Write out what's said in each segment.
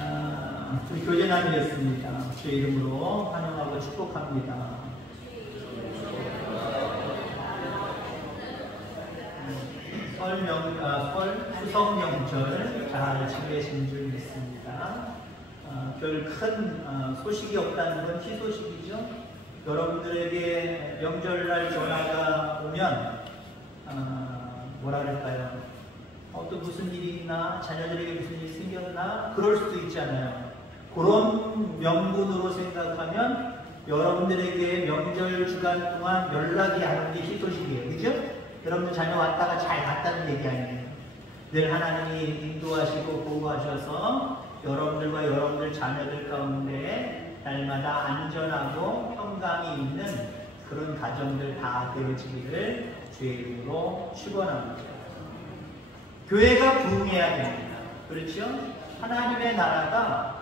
우리 교제 나누겠습니다. 주의 이름으로 환영하고 축복합니다. 추석 명절 잘 지내신 줄 믿습니다. 별 큰 소식이 없다는 건 희소식이죠. 여러분들에게 명절날 전화가 오면 뭐라 그럴까요? 또 무슨 일이 있나? 자녀들에게 무슨 일이 생겼나? 그럴 수도 있잖아요. 그런 명분으로 생각하면 여러분들에게 명절 주간 동안 연락이 하는 게 희소식이에요. 그죠? 여러분들 자녀 왔다가 잘 갔다는 얘기 아니에요. 늘 하나님이 인도하시고 보호하셔서 여러분들과 여러분들 자녀들 가운데 날마다 안전하고 평강이 있는 그런 가정들 다 되어지기를 주의 이름으로 축원합니다. 교회가 부흥해야 됩니다. 그렇죠? 하나님의 나라가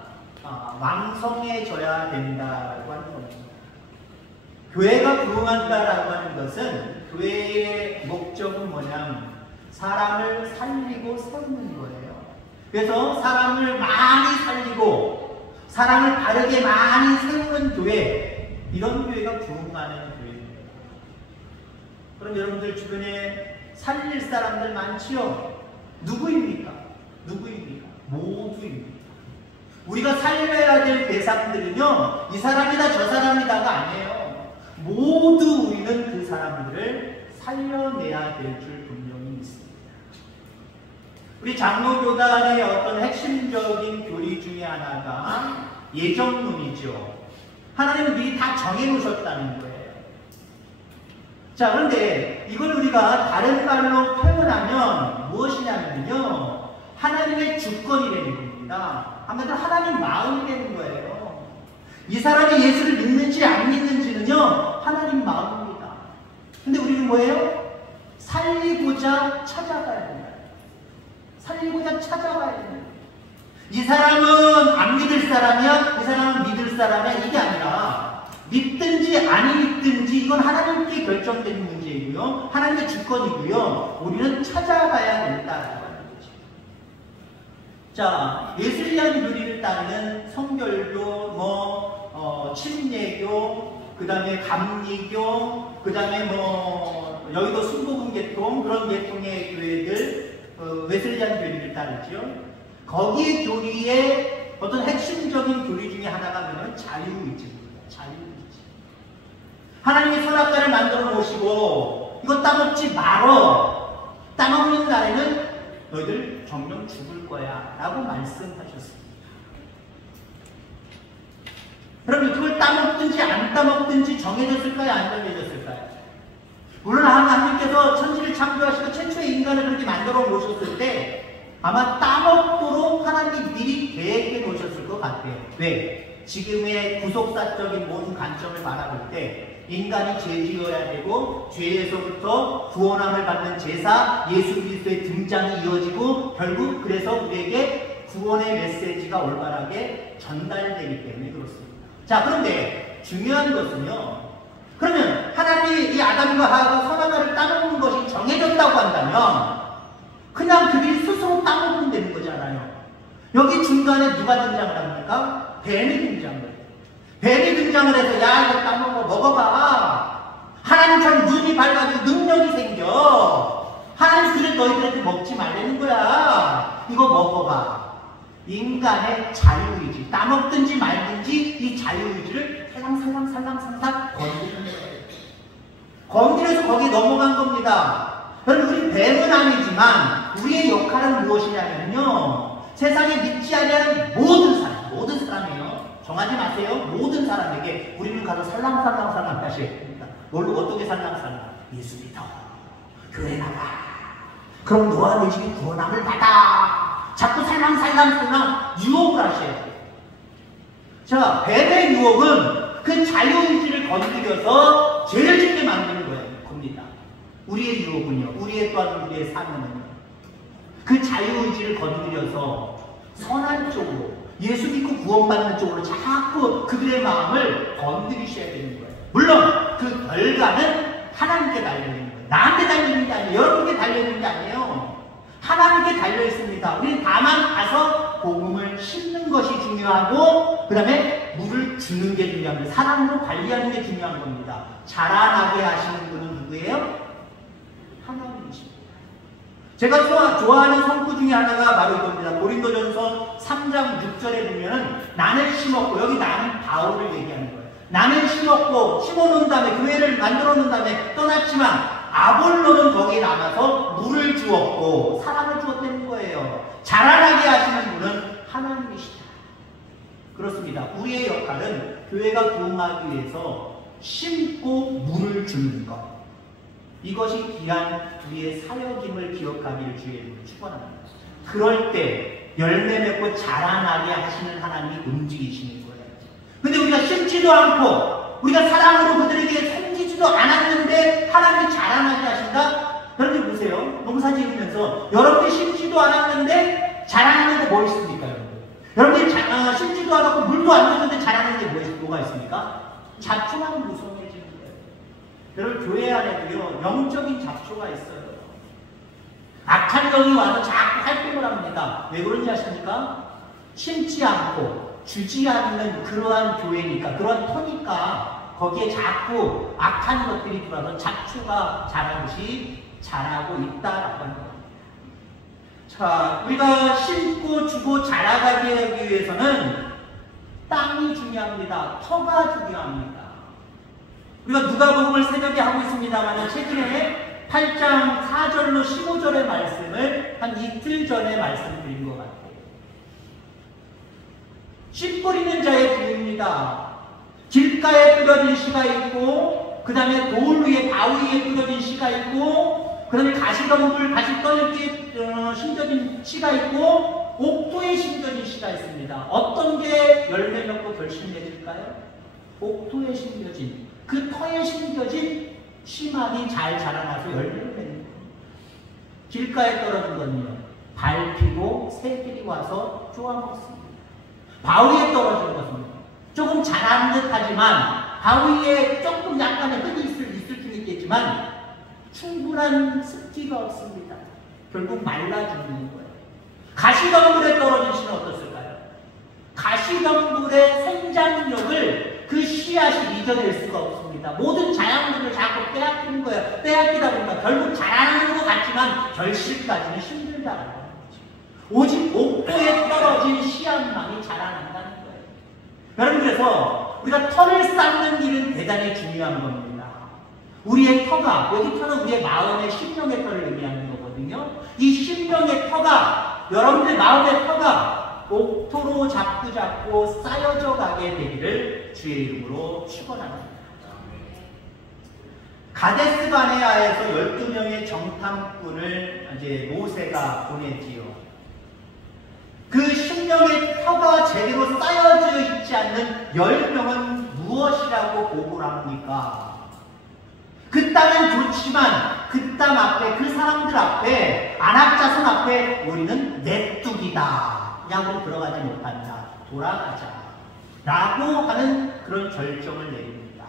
왕성해져야 된다고 하는 겁니다. 교회가 부흥한다라고 하는 것은 교회의 목적은 뭐냐면 사람을 살리고 세우는 거예요. 그래서 사람을 많이 살리고 사람을 바르게 많이 세우는 교회, 이런 교회가 부흥하는 교회입니다. 그럼 여러분들 주변에 살릴 사람들 많지요? 누구입니까? 누구입니까? 모두입니다. 우리가 살려야 될 대상들은요, 이 사람이다 저 사람이다가 아니에요. 모두 우리는 그 사람들을 살려내야 될 줄 분명히 믿습니다. 우리 장로교단의 어떤 핵심적인 교리 중에 하나가 예정론이죠. 하나님은 미리 다 정해놓으셨다는 거예요. 자, 그런데 이걸 우리가 다른 말로 표현하면 무엇이냐면요, 하나님의 주권이라는 겁니다. 한마디로 하나님 마음이 되는 거예요. 이 사람이 예수를 믿는지 안 믿는지는요, 하나님 마음입니다. 근데 우리는 뭐예요? 살리고자 찾아가야 된다. 살리고자 찾아가야 된다. 이 사람은 안 믿을 사람이야, 이 사람은 믿을 사람이야, 이게 아니라 믿든지 안 믿든지 이건 하나님께 결정된 문제이고요, 하나님의 주권이고요, 우리는 찾아가야 된다라고 하는 거죠. 자, 예술이한 교리를 따르는 성결교, 침례교, 그 다음에 감리교, 그 다음에 여의도 순복음 계통, 그런 계통의 교회들, 웨슬리안 교리를 따르죠. 거기에 교리의 어떤 핵심적인 교리 중에 하나가 뭐냐면 자유의지입니다. 자유의지. 하나님이 선악과를 만들어 놓으시고 이거 따먹지 말어. 따먹는 날에는 너희들 정령 죽을 거야 라고 말씀하셨습니다. 그럼 그걸 따먹든지 안 따먹든지 정해졌을까요? 안 정해졌을까요? 물론 하나님께서 천지를 창조하시고 최초의 인간을 그렇게 만들어 놓으셨을 때 아마 따먹도록 하나님이 미리 계획해 놓으셨을 것 같아요. 왜? 지금의 구속사적인 모든 관점을 바라볼 때 인간이 죄지어야 되고 죄에서부터 구원함을 받는 제사 예수 그리스도의 등장이 이어지고 결국 그래서 우리에게 구원의 메시지가 올바르게 전달되기 때문에 그렇습니다. 자, 그런데 중요한 것은요, 그러면 하나님이 이 아담과 하와가 선악과를 따먹는 것이 정해졌다고 한다면 그냥 그들이 스스로 따먹으면 되는 거잖아요. 여기 중간에 누가 등장을 합니까? 뱀이 등장을 해요. 뱀이 등장을 해서 야, 이거 따먹어, 먹어봐. 하나님처럼 눈이 밝아지고 능력이 생겨. 하나님 그래 너희들한테 먹지 말라는 거야. 이거 먹어봐. 인간의 자유의지, 따먹든지 말든지 이 자유의지를 살랑살랑 건드리는 거예요. 건드려서 거기에 넘어간 겁니다. 여러분, 우리 뱀은 아니지만 우리의 역할은 무엇이냐면요, 세상에 믿지 않는 모든 사람이에요. 정하지 마세요. 모든 사람에게 우리는 가서 살랑살랑 하셔야 됩니다. 뭘로 어떻게 살랑살랑? 예수 믿어. 교회 나가. 그럼 너와 내 집이 구원함을 받아. 자꾸 살랑살랑 유혹을 하셔야 돼요. 자, 뱀의 유혹은 그 자유의지를 건드려서 죄를 짓게 만드는 겁니다. 우리의 유혹은요, 우리의 또한 우리의 사명은요, 그 자유의지를 건드려서 선한 쪽으로, 예수 믿고 구원받는 쪽으로 자꾸 그들의 마음을 건드리셔야 되는 거예요. 물론 그 결과는 하나님께 달려있는 거예요. 나한테 달려있는 게 아니에요. 여러분께 달려있는 게 아니에요. 하나님께 달려있습니다. 우리는 다만 가서 복음을 심는 것이 중요하고 그 다음에 물을 주는 게 중요합니다. 사랑으로 관리하는 게 중요한 겁니다. 자라나게 하시는 분은 누구예요? 하나님이십니다. 제가 좋아하는 성구 중에 하나가 바로 이겁니다. 고린도전서 3장 6절에 보면은 나는 심었고, 여기 나는 바울을 얘기하는 거예요. 나는 심었고 심어놓은 다음에 교회를 만들어 놓은 다음에 떠났지만 아볼로는 거기에 남아서 물을 주었고 사랑을 주었다는 거예요. 자라나게 하시는 분은 하나님이시다. 그렇습니다. 우리의 역할은 교회가 부흥하기 위해서 심고 물을 주는 것, 이것이 귀한 우리의 사역임을 기억하기를 주의 이름으로 축원합니다. 그럴 때 열매 맺고 자라나게 하시는 하나님이 움직이시는 거예요. 근데 우리가 심지도 않고 우리가 사랑으로 그들에게 섬기지도 않았는데 하나님이 자라나게 하신다? 여러분 보세요. 농사 지으면서 여러분이 심지도 않았는데 자라나는 게 뭐 있습니까? 여러분이 심지도 않았고 물도 안 줬는데 자라는 게 뭐가 있습니까? 잡초만 무성해지는 거예요. 여러분 교회 안에도요 영적인 잡초가 있어요. 악한 영이 와서 자꾸 활동을 합니다. 왜 그런지 아십니까? 심지 않고 주지 않는 그러한 교회니까, 그러한 터니까 거기에 자꾸 악한 것들이 들어와서 잡초가 자라듯이 자라고 있다라고 하는 겁니다. 자, 우리가 심고 주고 자라가게 하기 위해서는 땅이 중요합니다. 터가 중요합니다. 우리가 누가복음을 새벽에 하고 있습니다만 최근에 8장 4절로 15절의 말씀을 한 이틀 전에 말씀드린 것 같아요. 씨 뿌리는 자의 부입니다. 길가에 뿌려진 씨가 있고, 그 다음에 돌 위에 바위 위에 뿌려진 씨가 있고, 그 다음에 가시떨기에 심겨진 씨가 있고, 옥토에 심겨진 씨가 있습니다. 어떤 게 열매 맺고 결실 맺을까요? 옥토에 심겨진, 그 터에 심겨진 씨만이 잘 자라나서 열매를 맺는 겁니다. 길가에 떨어진 건요, 밟히고 새들이 와서 쪼아먹습니다. 바위에 떨어진 것은 조금 자란 듯 하지만 바위에 조금 약간의 흙이 있을 수 있겠지만 충분한 습기가 없습니다. 결국 말라 죽는 거예요. 가시덤불에 떨어진 씨는 어떻을까요? 가시덤불의 생장력을 그 씨앗이 이겨낼 수가 없습니다. 모든 자양분을 자꾸 빼앗기는 거예요. 빼앗기다 보니까 결국 자라는 것 같지만 결실까지는 힘들다는 거예요. 오직 옥토에 떨어진 씨앗만이 자라난다는 거예요. 여러분, 그래서 우리가 터를 쌓는 일은 대단히 중요한 겁니다. 우리의 터가, 여기 터는 우리의 마음의 심령의 터를 의미하는 거거든요. 이 심령의 터가, 여러분들 마음의 터가 옥토로 자꾸 쌓여져 가게 되기를 주의 이름으로 축원합니다. 가데스 바네아에서 12명의 정탐꾼을 이제 모세가 보내지요. 그 심령의 터가 제대로 쌓여져 있지 않는 10명은 무엇이라고 보고를 합니까? 그 땅은 좋지만 그 땅 앞에, 그 사람들 앞에, 안악자손 앞에 우리는 메뚜기다. 야구 들어가지 못한다. 돌아가자. 라고 하는 그런 결정을 내립니다.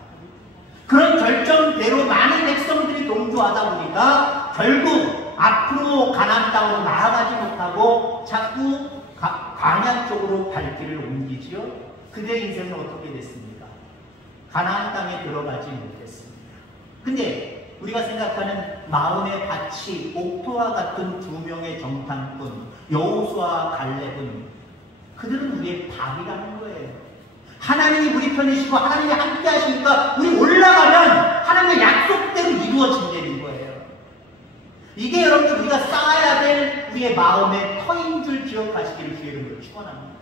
그런 결정대로 많은 백성들이 동조하다 보니까 결국 앞으로 가나안 땅으로 나아가지 못하고 자꾸 광야 쪽으로 발길을 옮기지요. 그들의 인생은 어떻게 됐습니까? 가나안 땅에 들어가지 못했습니다. 근데 우리가 생각하는 마음의 밭이 옥토와 같은 2명의 정탐꾼 여호수아와 갈렙은 그들은 우리의 답이라는 거예요. 하나님이 우리 편이시고 하나님이 함께 하시니까 우리 올라가면 하나님의 약속대로 이루어진다는 거예요. 이게 여러분들 우리가 쌓아야 될 우리의 마음의 터인 줄 기억하시기를 주의 이름으로 축원합니다.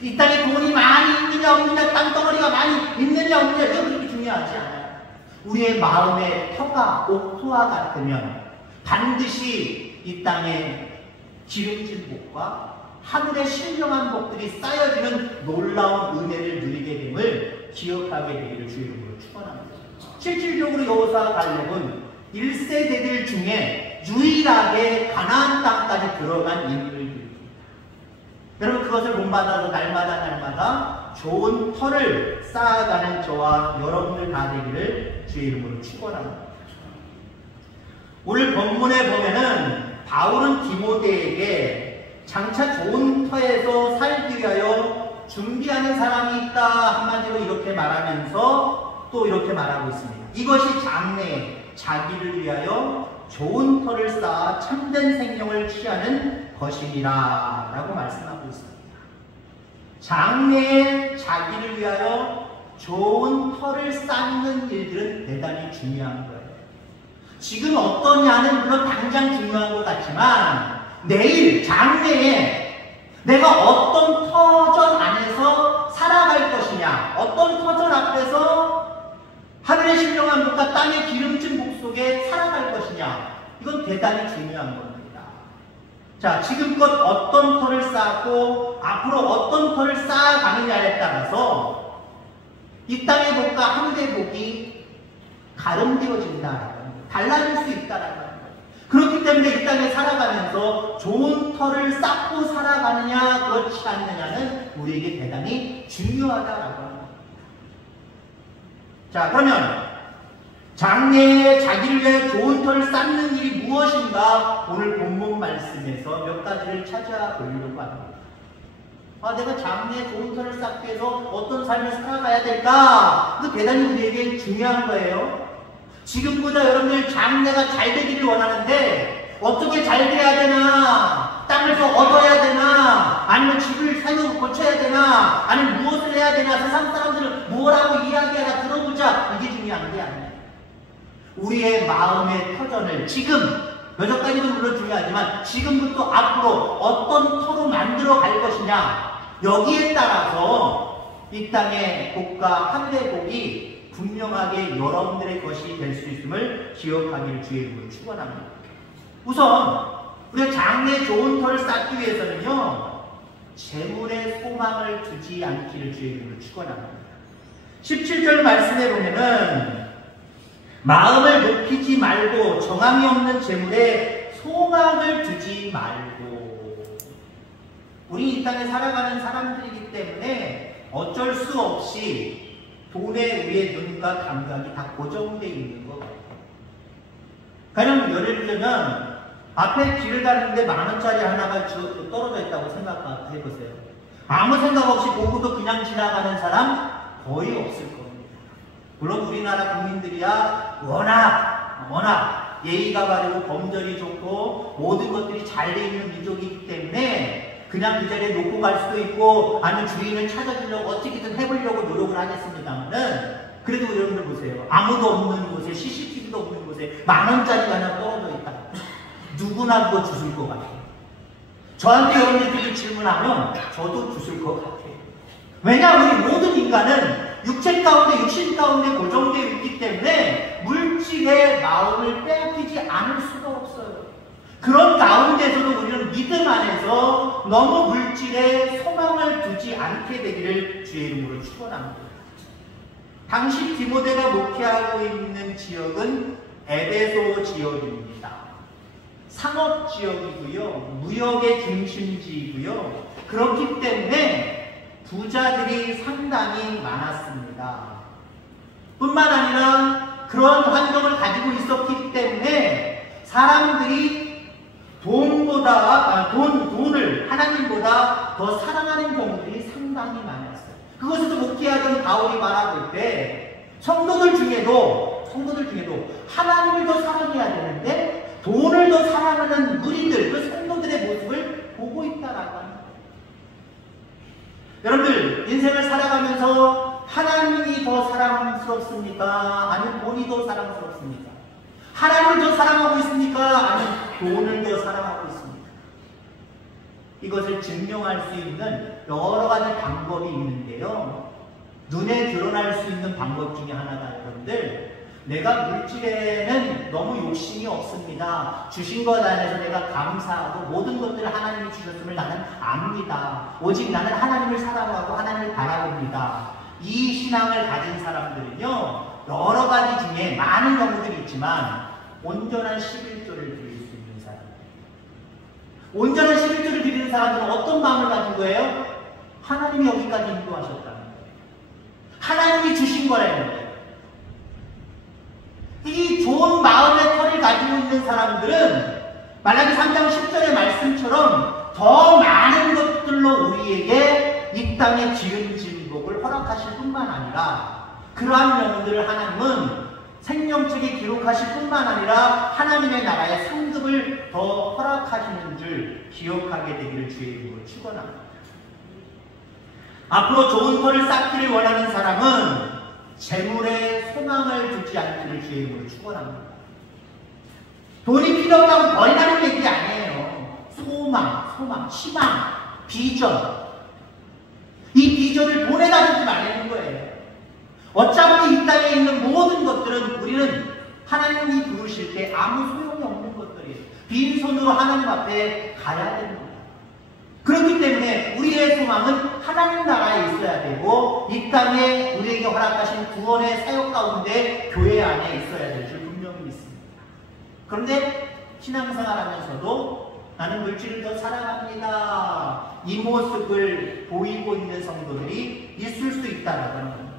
이 땅에 돈이 많이 있느냐 없느냐, 땅덩어리가 많이 있느냐 없느냐, 이건 그렇게 중요하지 않아요. 우리의 마음의 터가 옥토와 같으면 반드시 이 땅에 기름진 복과 하늘의 신령한 복들이 쌓여지는 놀라운 은혜를 누리게 됨을 기억하게 되기를 주의 이름으로 축원합니다. 실질적으로 여호수아 갈렙은 1세대들 중에 유일하게 가나안 땅까지 들어간 인물들입니다. 여러분, 그것을 본받아서 날마다 좋은 터를 쌓아가는 저와 여러분들 다 되기를 주의 이름으로 축원합니다. 오늘 본문에 보면은 바울은 디모데에게 장차 좋은 터에서 살기 위하여 준비하는 사람이 있다. 한마디로 이렇게 말하면서 또 이렇게 말하고 있습니다. 이것이 장래에 자기를 위하여 좋은 터를 쌓아 참된 생명을 취하는 것이니라 라고 말씀하고 있습니다. 장래에 자기를 위하여 좋은 터를 쌓는 일들은 대단히 중요한 거예요. 지금 어떠냐는 물론 당장 중요한 것 같지만 내일, 장래에 내가 어떤 터전 안에서 살아갈 것이냐, 어떤 터전 앞에서 하늘의 신령한 빛과 땅의 기름진 복 속에 살아갈 것이냐, 이건 대단히 중요한 겁니다. 자, 지금껏 어떤 터를 쌓고 앞으로 어떤 터를 쌓아가느냐에 따라서 이 땅의 복과 하늘의 복이 가름되어진다라는 거예요. 달라질 수 있다라는 거예요. 그렇기 때문에 이 땅에 살아가면서 좋은 터를 쌓고 살아가느냐 그렇지 않느냐는 우리에게 대단히 중요하다라고 합니다. 자, 그러면 장래에 자기를 위해 좋은 터를 쌓는 일이 무엇인가 오늘 본문 말씀에서 몇 가지를 찾아보려고 합니다. 내가 장래에 좋은 터를 쌓기 위해서 어떤 삶을 살아가야 될까? 그거 대단히 우리에게 중요한 거예요. 지금보다 여러분들 장래가 잘 되기를 원하는데 어떻게 잘 돼야 되나? 땅을 더 얻어야 되나? 아니면 집을 새로 고쳐야 되나? 아니면 무엇을 해야 되나? 세상 사람들은 뭐라고 이야기하나 들어보자. 이게 중요한 게 아니에요. 우리의 마음의 터전을 지금 여기까지도 물론 중요하지만 지금부터 앞으로 어떤 터로 만들어 갈 것이냐 여기에 따라서 이 땅의 복과 하늘의 복이 분명하게 여러분들의 것이 될 수 있음을 기억하기를 주의 이름으로 축원합니다. 우선 우리가 장래에 좋은 터를 쌓기 위해서는요 재물에 소망을 두지 않기를 주의 이름으로 축원합니다. 17절 말씀에 보면은 마음을 높이지 말고 정함이 없는 재물에 소망을 두지 말고. 우리 이 땅에 살아가는 사람들이기 때문에 어쩔 수 없이 돈에 의해 눈과 감각이 다 고정되어 있는 것 같아요. 가령 예를 들면 앞에 길을 가는데 10,000원짜리 하나가 떨어져 있다고 생각해보세요. 아무 생각 없이 보고도 그냥 지나가는 사람 거의 없을 겁니다. 물론 우리나라 국민들이야 워낙 예의가 바르고 범절이 좋고 모든 것들이 잘 돼 있는 민족이기 때문에 그냥 그 자리에 놓고 갈 수도 있고 아니면 주인을 찾아주려고 어떻게든 해보려고 노력을 하겠습니다만은 그래도 여러분들 보세요. 아무도 없는 곳에 CCTV도 없는 곳에 10,000원짜리가 하나 떨어져 있다. 누구나 그거 주술 것 같아요. 저한테 여러분들이 질문하면 저도 주술 것 같아요. 왜냐 우리 모든 인간은 육체 가운데 육신 가운데 고정되어 있기 때문에 물질의 마음을 빼앗기지 않을 수가 없어요. 그런 가운데서도 우리는 믿음 안에서 너무 물질에 소망을 두지 않게 되기를 주의 이름으로 축원합니다. 당시 디모데가 목회하고 있는 지역은 에베소 지역입니다. 상업 지역이고요. 무역의 중심지이고요. 그렇기 때문에 부자들이 상당히 많았습니다. 뿐만 아니라 그런 환경을 가지고 있었기 때문에 사람들이 돈을 하나님보다 더 사랑하는 경우들이 상당히 많았어요. 그것을 목회하던 바울이 말하고 때 성도들 중에도 하나님을 더 사랑해야 되는데 돈을 더 사랑하는 무리들, 그 성도들의 모습을 보고 있다라고 합니다. 여러분들 인생을 살아가면서 하나님이 더 사랑스럽습니까? 아니면 돈이 더 사랑스럽습니까? 하나님을 더 사랑하고 있습니까? 아니면 돈을 더 사랑하고 있습니까? 이것을 증명할 수 있는 여러 가지 방법이 있는데요. 눈에 드러날 수 있는 방법 중에 하나가 여러분들 내가 물질에는 너무 욕심이 없습니다. 주신 것 안에서 내가 감사하고 모든 것들을 하나님이 주셨음을 나는 압니다. 오직 나는 하나님을 사랑하고 하나님을 바라봅니다. 이 신앙을 가진 사람들은요. 여러 가지 중에 많은 경우들이 있지만 온전한 11조를 드릴 수 있는 사람들. 온전한 11조를 드리는 사람들은 어떤 마음을 가진 거예요? 하나님이 여기까지 인도하셨다는 거예요. 하나님이 주신 거라는 거예요. 이 좋은 마음의 터를 가지고 있는 사람들은 말라기 3장 10절의 말씀처럼 더 많은 것들로 우리에게 이 땅에 지은 진복을 허락하실 뿐만 아니라 그러한 영혼들을 하나님은 생명책에 기록하실 뿐만 아니라 하나님의 나라의 상급을 더 허락하시는 줄 기억하게 되기를 주의 이름으로 축원합니다. 앞으로 좋은 터를 쌓기를 원하는 사람은 재물에 소망을 두지 않기를 주의 이름으로 축원합니다. 돈이 필요 없다고 버리라는 얘기 아니에요. 소망, 희망, 비전. 이 비전을 돈에다 주지 말라는 거예요. 어차피 이 땅에 있는 모든 것들은 우리는 하나님이 부르실 때 아무 소용이 없는 것들이에요. 빈손으로 하나님 앞에 가야 되는 거예요. 그렇기 때문에 우리의 소망은 하나님 나라에 있어야 되고 이 땅에 우리에게 허락하신 구원의 사역 가운데 교회 안에 있어야 될 줄 분명히 믿습니다. 그런데 신앙생활하면서도 나는 물질을 더 사랑합니다. 이 모습을 보이고 있는 성도들이 있을 수 있다라고 하는 겁니다.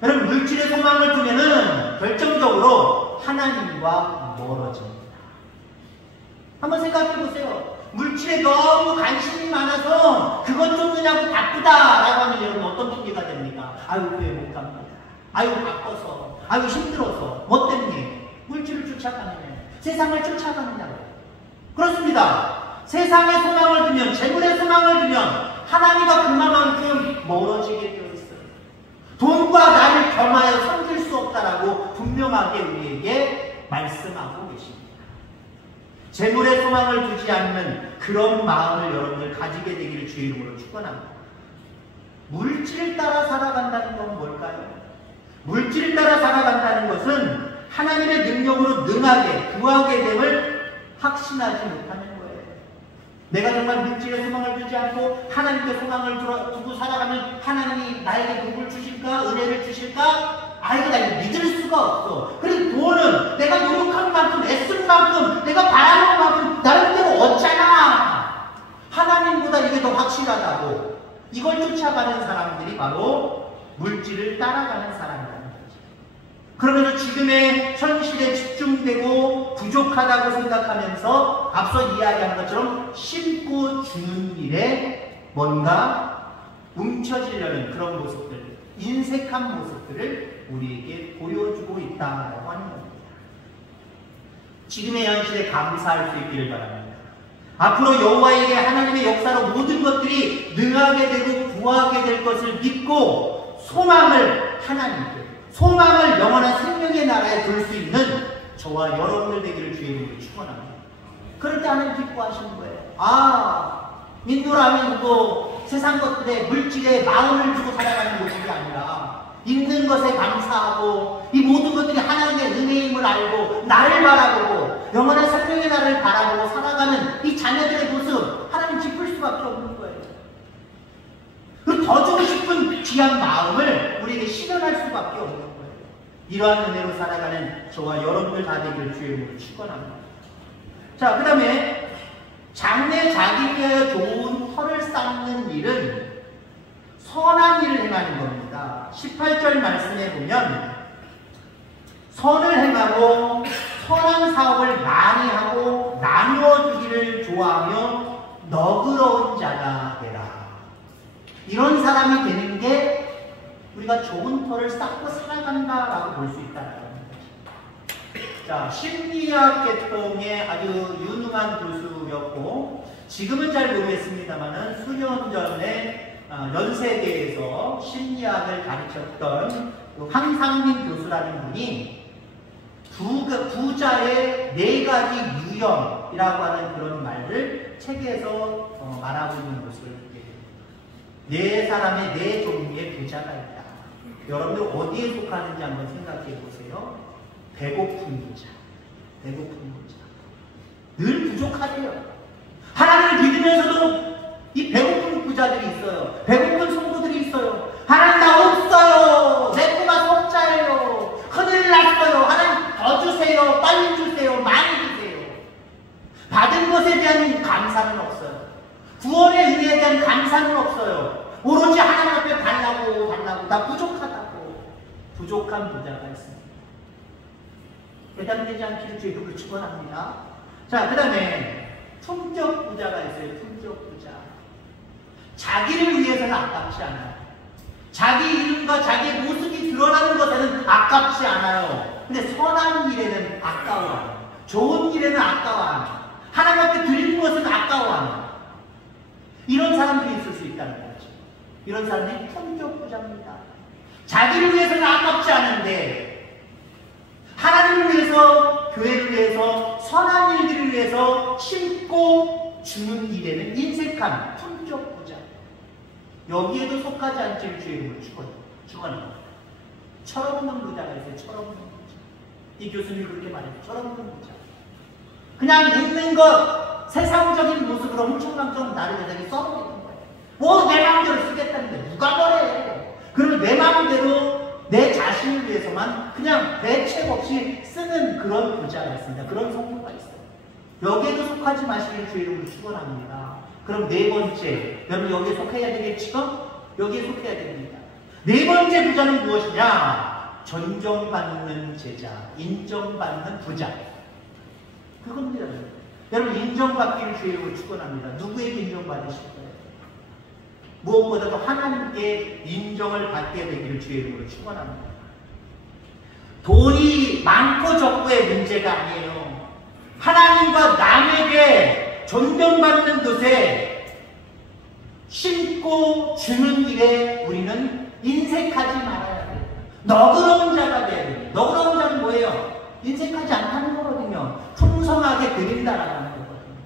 여러분, 물질의 소망을 두면은 결정적으로 하나님과 멀어집니다. 한번 생각해 보세요. 물질에 너무 관심이 많아서 그것 쫓느냐고 바쁘다라고 하면 여러분 어떤 핑계가 됩니까? 아유, 왜 못 갑니다. 아유, 바빠서. 아유, 힘들어서. 뭐 때문에? 물질을 쫓아가느냐. 세상을 쫓아가느냐고. 그렇습니다. 세상의 소망을 두면, 재물의 소망을 두면 하나님과 그만큼 멀어지게 되어 있어요. 돈과 나를 겸하여 섬길 수 없다라고 분명하게 우리에게 말씀하고 계십니다. 재물의 소망을 두지 않는 그런 마음을 여러분들 가지게 되기를 주의 이름으로 축원합니다. 물질을 따라 살아간다는 건 뭘까요? 물질을 따라 살아간다는 것은 하나님의 능력으로 능하게 구하게 됨을 확신하지 못하는 거예요. 내가 정말 물질의 소망을 두지 않고 하나님께 소망을 두고 살아가면 하나님이 나에게 복을 주실까? 은혜를 주실까? 아이고, 나 이거 믿을 수가 없어. 그리고 돈은 내가 노력한 만큼, 애쓴 만큼, 내가 바라는 만큼 나름대로 얻잖아. 하나님보다 이게 더 확실하다고. 이걸 쫓아가는 사람들이 바로 물질을 따라가는 사람이라는 거죠. 그러면서 지금의 현실에 집중되고 부족하다고 생각하면서 앞서 이야기한 것처럼 심고 주는 일에 뭔가 움켜쥐려는 그런 모습들, 인색한 모습들을 우리에게 보여주고 있다고 하는 겁니다. 지금의 현실에 감사할 수 있기를 바랍니다. 앞으로 여호와에게 하나님의 역사로 모든 것들이 능하게 되고 구하게 될 것을 믿고 소망을 하나님께, 소망을 영원한 생명의 나라에 둘 수 있는 저와 여러분들 되기를 주의 이름으로 축원합니다. 그럴 때 하나님 기뻐하시는 거예요. 아, 민노라면 뭐 세상 것들에 물질에 마음을 두고 살아가는 모습이 아니라 있는 것에 감사하고 이 모든 것들이 하나님의 은혜임을 알고 나를 바라보고 영원한 생명의 나라를 바라보고 살아가는 이 자녀들의 모습 하나님 기쁠 수밖에 없는 거예요. 그리고 더 주고 싶은 귀한 마음을 우리에게 실현할 수밖에 없는 거예요. 이러한 은혜로 살아가는 저와 여러분들 다 되기를 주의 이름으로 축원합니다. 자, 그 다음에 장래 자기에게 좋은 터를 쌓는 일은 선한 일을 행하는 겁니다. 18절 말씀에 보면 선을 행하고 선한 사업을 많이 하고 나누어 주기를 좋아하며 너그러운 자가 되라. 이런 사람이 되는 게 우리가 좋은 터를 쌓고 살아간다라고 볼 수 있다는 거죠. 자, 심리학 계통의 아주 유능한 교수였고 지금은 잘 모르겠습니다만은 수년 전에 연세대에서 심리학을 가르쳤던 황상민 교수라는 분이 부자의 4가지 유형이라고 하는 그런 말을 책에서 말하고 있는 것을 보게 됩니다. 4사람의 4종류의 부자가 있다. 여러분들 어디에 속하는지 한번 생각해 보세요. 배고픈 부자. 배고픈 부자. 늘 부족하대요. 하나님을 믿으면서도 이 배고픈 부자들이 있어요. 배고픈 성도들이 있어요. 하나님 나 없어요. 내 꼬마 성자예요. 큰일 났어요. 하나님 더 주세요. 빨리 주세요. 많이 주세요. 받은 것에 대한 감사는 없어요. 구원의 은혜에 대한 감사는 없어요. 오로지 하나님 앞에 달라고 나 부족하다고. 부족한 부자가 있습니다. 대답되지 않기를 주의 이름으로 축원합니다. 자, 그 다음에 품격 부자가 있어요. 품격 부자. 자기를 위해서는 아깝지 않아요. 자기 이름과 자기의 모습이 드러나는 것에는 아깝지 않아요. 근데 선한 일에는 아까워요. 좋은 일에는 아까워요. 하나님 앞에 드리는 것은 아까워요. 이런 사람들이 있을 수 있다는 거죠. 이런 사람들이 품격부자입니다. 자기를 위해서는 아깝지 않은데 하나님을 위해서, 교회를 위해서, 선한 일들을 위해서 심고 주는 일에는 인색한 품격부자. 여기에도 속하지 않을 주의 이름으로 축원합니다. 철없는 부자가 있어요. 철없는 부자. 이 교수님이 그렇게 말해요. 철없는 부자. 그냥 있는 것, 세상적인 모습으로 훔쳐망청 나를 대상에 써버리는 거예요. 뭐 내 마음대로 쓰겠다는데 누가 뭐래. 그러면 내 마음대로 내 자신을 위해서만 그냥 대책 없이 쓰는 그런 부자가 있습니다. 그런 성도가 있어요. 여기에도 속하지 마시길 주의 이름으로 축원합니다. 그럼 네 번째, 여러분 여기에 속해야 되겠죠? 여기에 속해야 됩니다. 네 번째 부자는 무엇이냐? 존경받는 제자, 인정받는 부자. 그겁니다. 여러분 인정받기를 주의 이름으로 축원합니다. 누구에게 인정받으실 거예요? 무엇보다도 하나님께 인정을 받게 되기를 주의 이름으로 축원합니다. 돈이 많고 적고의 문제가 아니에요. 하나님과 남에게 존경받는 것에 심고 주는 일에 우리는 인색하지 말아야 돼요. 너그러운 자가 돼야 돼요. 너그러운 자는 뭐예요? 인색하지 않다는 거거든요. 풍성하게 드린다라는 거거든요.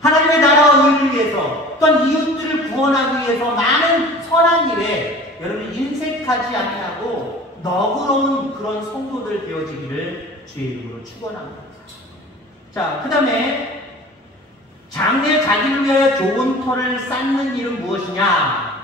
하나님의 나라와 의를 위해서 또한 이웃들을 구원하기 위해서 많은 선한 일에 여러분 인색하지 아니하고 너그러운 그런 성도들 되어지기를 주의 이름으로 축원합니다. 자, 그 다음에 장래 자기를 위하여 좋은 터를 쌓는 일은 무엇이냐?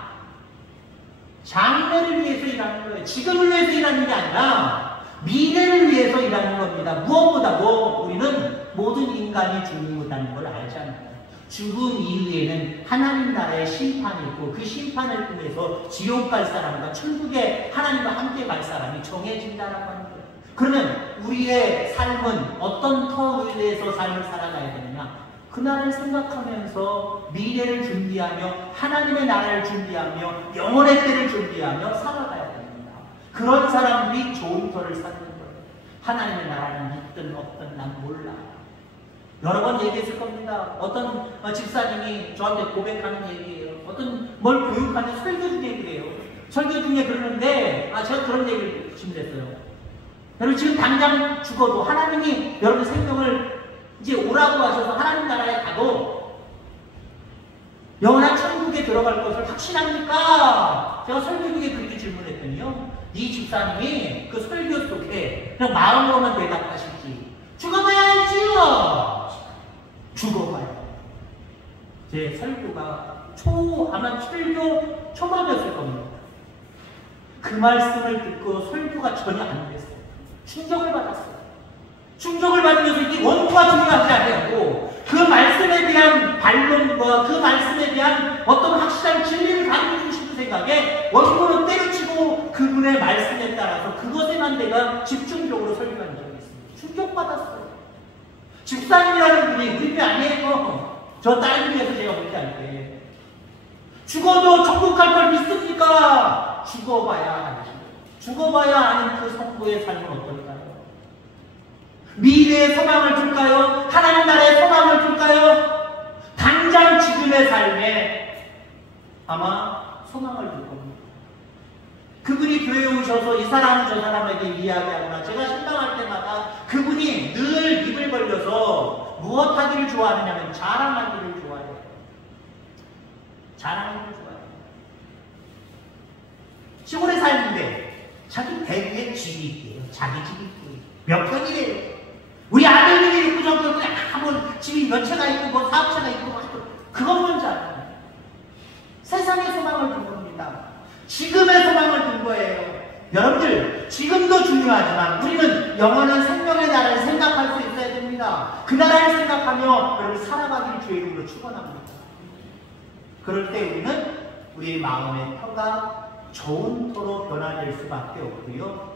장래를 위해서 일하는 거예요. 지금을 위해서 일하는 게 아니라 미래를 위해서 일하는 겁니다. 무엇보다도 우리는 모든 인간이 죽는다는 걸 알잖아요. 죽음 이후에는 하나님 나라의 심판이 있고 그 심판을 통해서 지옥 갈 사람과 천국에 하나님과 함께 갈 사람이 정해진다라고 하는 거예요. 그러면 우리의 삶은 어떤 터위에서 삶을 살아가야 되느냐? 그날을 생각하면서 미래를 준비하며 하나님의 나라를 준비하며 영원의 때를 준비하며 살아가야 됩니다. 그런 사람들이 좋은 터를 쌓는 거예요. 하나님의 나라는 있든 없든 난 몰라. 여러 번 얘기했을 겁니다. 어떤 집사님이 저한테 고백하는 얘기예요. 어떤 뭘 교육하는 설교 중에 그래요. 설교 중에 그러는데 제가 그런 얘기를 준비했어요. 여러분 지금 당장 죽어도 하나님이 여러분 생명을 이제 오라고 하셔서 하나님 나라에 가도 영원한 천국에 들어갈 것을 확신합니까? 제가 설교 중에 그렇게 질문했더니요. 이 집사님이 그 설교 속에 그냥 마음으로만 대답하시지 죽어봐야 알지요. 죽어봐요. 제 설교가 아마 설교 초반이었을 겁니다. 그 말씀을 듣고 설교가 전혀 안 됐어요. 충격을 받았어요. 충격을 받으면서 이게 원투가 중요하지 않고 그 말씀에 대한 반론과 그 말씀에 대한 어떤 확실한 진리를 가르쳐 주시는 생각에 원고는 때려치고 그분의 말씀에 따라서 그것에만 내가 집중적으로 설교한 적이 있습니다. 충격받았어요. 집사님이라는 분이 우리 편 아니에요. 저 다른 위해서 제가 그렇게 할게. 죽어도 천국 갈 걸 믿습니까? 죽어봐야 알죠. 죽어봐야 아는 그 성도의 삶은 어떨까요? 미래의 소망을 줄까요? 하나님 나라의 소망을 줄까요? 당장 지금의 삶에 아마 소망을 줄 겁니다. 그분이 교회에 오셔서 이 사람은 저 사람에게 이야기하거나 제가 신방할 때마다 그분이 늘 입을 벌려서 무엇 하기를 좋아하느냐면 자랑하기를 좋아해요. 자랑하기를 좋아해요. 시골에 살는데 자기 대구에 집이 있대요. 자기 집이 있대요. 몇 평이래요. 우리 아들들이 있고 저거 그냥 뭐 집이 몇 채가 있고 뭐 사업체가 있고 그건 뭔지 알아요. 세상의 소망을 둔 겁니다. 지금의 소망을 둔 거예요. 여러분들 지금도 중요하지만 우리는 영원한 생명의 나라를 생각할 수 있어야 됩니다. 그 나라를 생각하며 여러분 살아가기를 주의 이름으로 축원합니다. 그럴 때 우리는 우리의 마음의 터가 좋은 터로 변화될 수밖에 없고요.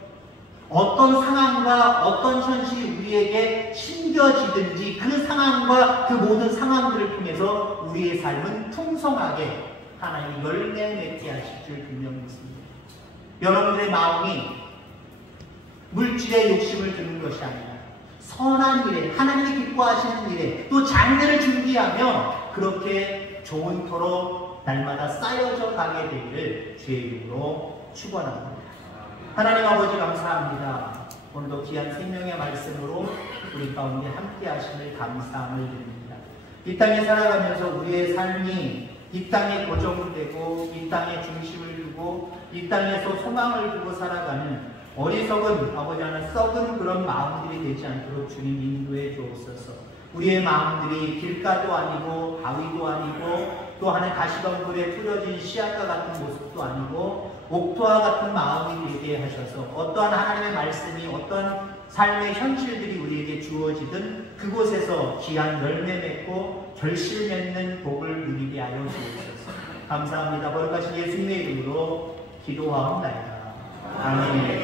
어떤 상황과 어떤 현실이 우리에게 심겨지든지 그 상황과 그 모든 상황들을 통해서 우리의 삶은 풍성하게 하나님 열매 맺게 하실 줄 분명히 믿습니다. 여러분들의 마음이 물질의 욕심을 두는 것이 아니라 선한 일에, 하나님이 기뻐하시는 일에, 또 장래를 준비하며 그렇게 좋은토록 날마다 쌓여져 가게 되기를 주의 이름으로 축원합니다. 하나님 아버지 감사합니다. 오늘도 귀한 생명의 말씀으로 우리 가운데 함께 하심을 감사함을 드립니다. 이 땅에 살아가면서 우리의 삶이 이 땅에 고정되고 이 땅에 중심을 두고 이 땅에서 소망을 두고 살아가는 어리석은 아버지 하나 썩은 그런 마음들이 되지 않도록 주님 인도해 주옵소서. 우리의 마음들이 길가도 아니고 바위도 아니고 또 하나의 가시덤불에 뿌려진 씨앗과 같은 모습도 아니고 옥토와 같은 마음이 되게 하셔서 어떠한 하나님의 말씀이 어떠한 삶의 현실들이 우리에게 주어지든 그곳에서 귀한 열매 맺고 결실 맺는 복을 누리게 하여 주옵소서. 감사합니다. 거룩하신 예수님의 이름으로 기도하옵나이다. 아멘.